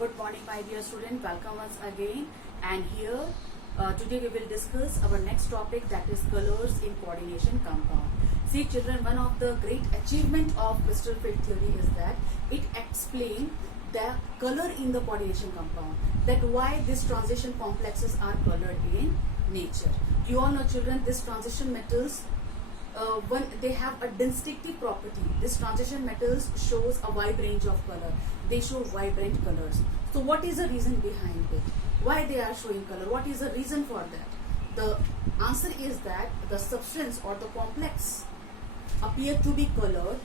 Good morning, my dear student. Welcome once again. And here, today we will discuss our next topic, that is colors in coordination compound. See, children, one of the great achievement of crystal field theory is that it explains the color in the coordination compound. That why these transition complexes are colored in nature. You all know, children, these transition metals. When they have a distinctive property, this transition metals shows a wide range of color. They show vibrant colors. So what is the reason behind it? Why they are showing color? What is the reason for that? The answer is that the substance or the complex appear to be colored.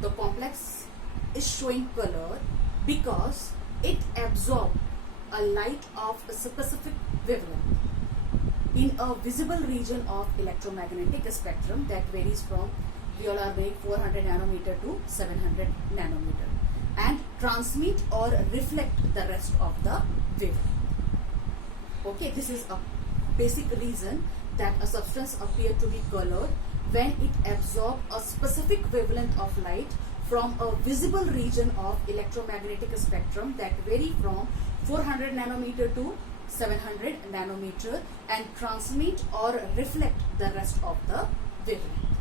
The complex is showing color because it absorbs a light of a specific wavelength in a visible region of electromagnetic spectrum that varies from, we all are knowing, 400 nanometer to 700 nanometer, and transmit or reflect the rest of the wavelength. Okay, this is a basic reason that a substance appear to be colored when it absorbs a specific wavelength of light from a visible region of electromagnetic spectrum that vary from 400 nanometer to 700 nanometer and transmit or reflect the rest of the wavelength.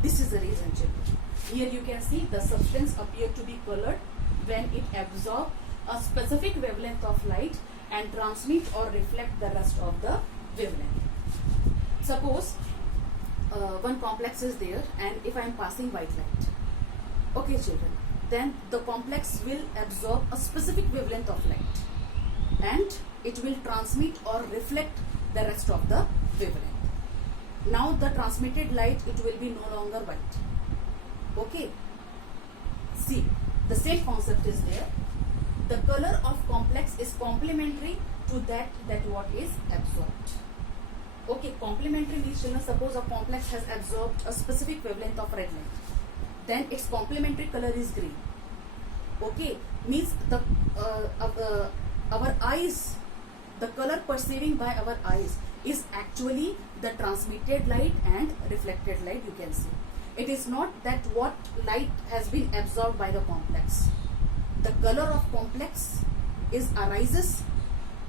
This is the reason, children. Here you can see the substance appear to be colored when it absorbs a specific wavelength of light and transmit or reflect the rest of the wavelength. Suppose one complex is there, and if I am passing white light, okay, children, then the complex will absorb a specific wavelength of light and it will transmit or reflect the rest of the wavelength. Now the transmitted light, it will be no longer white. Okay. See, the same concept is there. The color of complex is complementary to that what is absorbed. Okay, complementary means, children, suppose a complex has absorbed a specific wavelength of red light, then its complementary color is green. Okay, means the our eyes, the color perceiving by our eyes is actually the transmitted light and reflected light, you can see. It is not that what light has been absorbed by the complex. The color of complex arises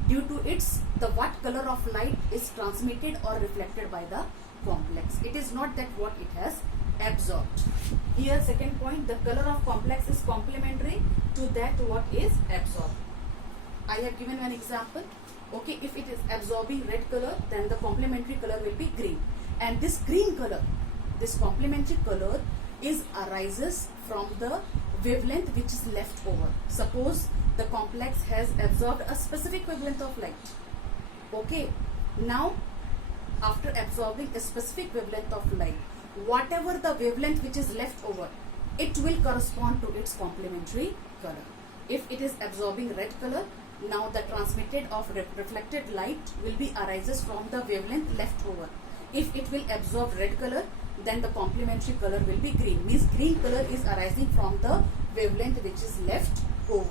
due to what color of light is transmitted or reflected by the complex. It is not that what it has absorbed. Here, second point, the color of complex is complementary to that what is absorbed. I have given an example. Okay, if it is absorbing red color, then the complementary color will be green. And this green color, this complementary color arises from the wavelength which is left over. Suppose the complex has absorbed a specific wavelength of light. Okay, now after absorbing a specific wavelength of light, whatever the wavelength which is left over, it will correspond to its complementary color. If it is absorbing red color, now the transmitted of reflected light will be arises from the wavelength left over. If it will absorb red color, then the complementary color will be green. Means green color is arising from the wavelength which is left over.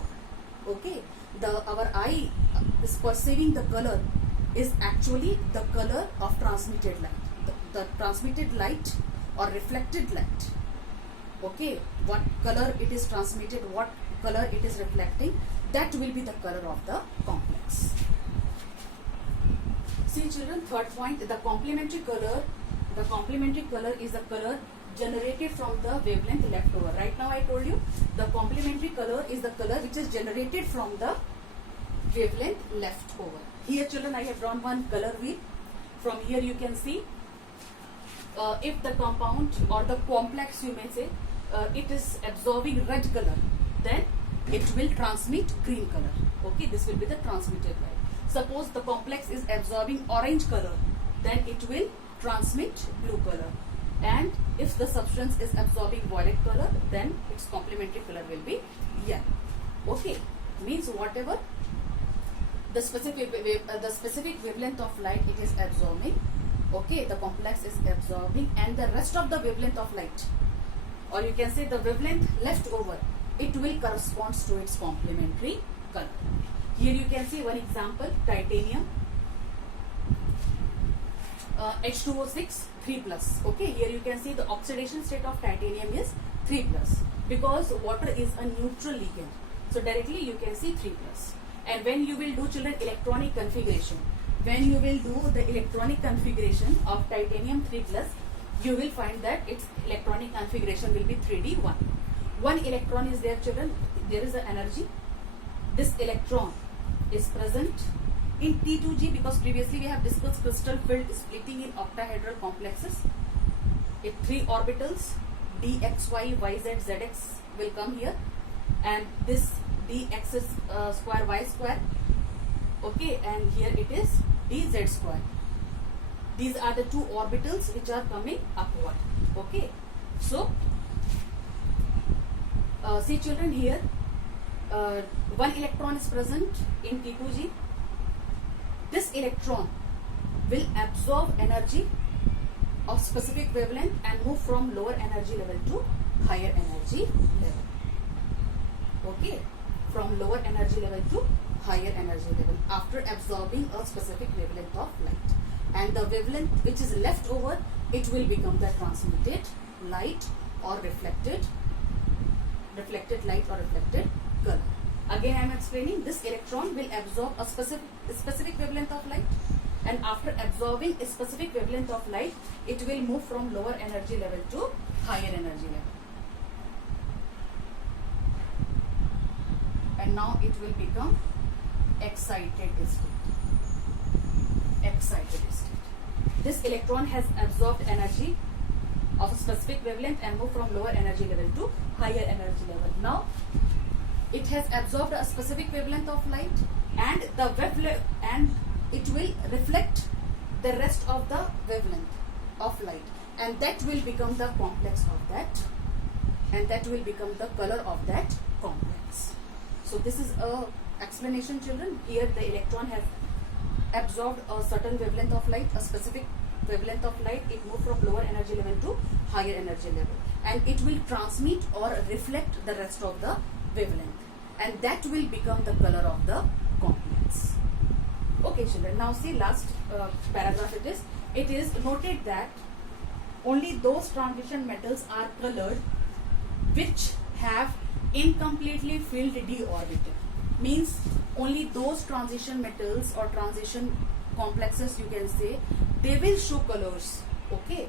Okay, our eye is perceiving the color is actually the color of transmitted light. The transmitted light or reflected light. Okay, what color it is transmitted, what color it is reflecting, that will be the color of the complex. See, children, third point, the complementary color is the color generated from the wavelength left over. Right now I told you the complementary color is the color which is generated from the wavelength left over. Here, children, I have drawn one color wheel. From here you can see if the compound or the complex, you may say, it is absorbing red color, then it will transmit green color. Okay, this will be the transmitted light. Suppose the complex is absorbing orange color, then it will transmit blue color. And if the substance is absorbing violet color, then its complementary color will be yellow. Okay, means whatever the specific wavelength of light it is absorbing, okay, the complex is absorbing, and the rest of the wavelength of light, or you can say the wavelength left over, it will correspond to its complementary color. Here you can see one example, titanium, H2O6 3+. Okay, here you can see the oxidation state of titanium is 3+, because water is a neutral ligand. So directly you can see 3 plus. And when you will do, children, electronic configuration, when you will do the electronic configuration of titanium 3 plus, you will find that its electronic configuration will be 3d1. One electron is there, children. There is the energy. This electron is present in T2G, because previously we have discussed crystal field splitting in octahedral complexes. If 3 orbitals, dxy, yz, zx will come here, and this dx square y square, okay, and here it is dz square. These are the 2 orbitals which are coming upward. Okay, so see, children, here 1 electron is present in T2G. This electron will absorb energy of specific wavelength and move from lower energy level to higher energy level. Okay, from lower energy level to higher energy level after absorbing a specific wavelength of light. And the wavelength which is left over, it will become the transmitted light or reflected light or reflected color. Again, I am explaining, this electron will absorb a specific wavelength of light, and after absorbing a specific wavelength of light, it will move from lower energy level to higher energy level. And now it will become excited state. Excited state. This electron has absorbed energy of a specific wavelength and moved from lower energy level to higher energy level. Now it has absorbed a specific wavelength of light, and the wavelength, and it will reflect the rest of the wavelength of light, and that will become the complex of that, and that will become the color of that complex. So this is a explanation, children. Here the electron has absorbed a certain wavelength of light, a specific wavelength of light. It moved from lower energy level to higher energy level, and it will transmit or reflect the rest of the wavelength, and that will become the color of the complex. Okay, children, now see last paragraph. It is noted that only those transition metals are colored which have incompletely filled d orbital. Means only those transition metals or transition complexes, you can say, they will show colors. Okay,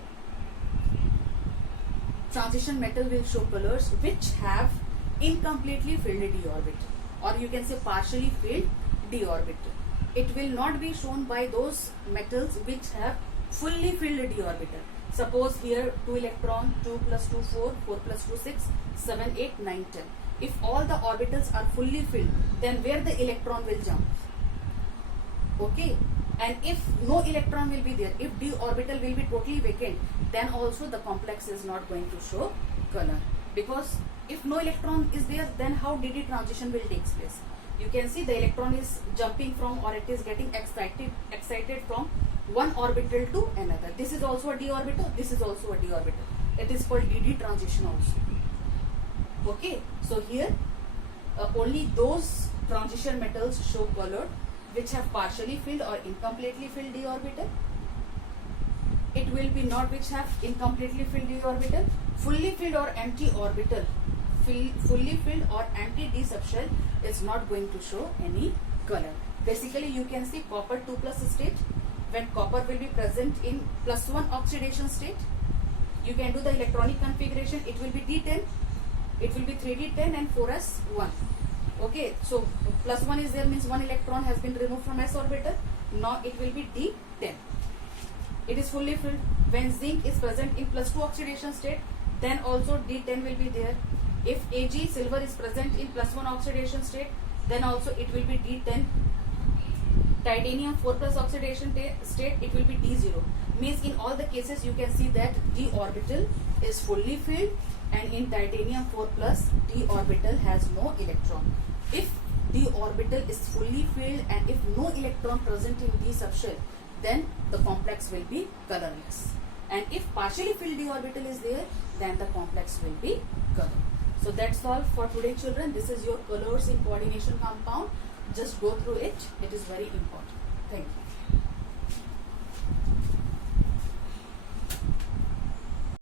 transition metal will show colors which have incompletely filled d orbital, or you can say partially filled d orbital. It will not be shown by those metals which have fully filled d orbital. Suppose here 2 electron, 2 plus 2 4, 4 plus 2 6, 7 8 9 10. If all the orbitals are fully filled, then where the electron will jump? Okay, and if no electron will be there, if d orbital will be totally vacant, then also the complex is not going to show color, because if no electron is there, then how dd transition will take place? You can see the electron is jumping from, or it is getting excited from one orbital to another. This is also a d orbital, this is also a d orbital. It is called dd transition also. Okay, so here only those transition metals show colored which have partially filled or incompletely filled d orbital. It will be not which have incompletely filled d orbital. Fully filled or empty orbital, fully filled or empty d subshell is not going to show any color. Basically, you can see copper 2 plus state. When copper will be present in +1 oxidation state, you can do the electronic configuration. It will be D10, it will be 3D10 and 4s1. Okay, so +1 is there, means one electron has been removed from s orbital. Now it will be D10. It is fully filled. When zinc is present in +2 oxidation state, then also D10 will be there. If Ag, silver, is present in +1 oxidation state, then also it will be D10. Titanium 4 plus oxidation state, it will be D0. Means in all the cases you can see that d orbital is fully filled, and in titanium 4 plus d orbital has no electron. If d orbital is fully filled and if no electron present in d subshell, then the complex will be colorless. And if partially filled d orbital is there, then the complex will be color. So that's all for today, children. This is your colors in coordination compound. Just go through it. It is very important. Thank you.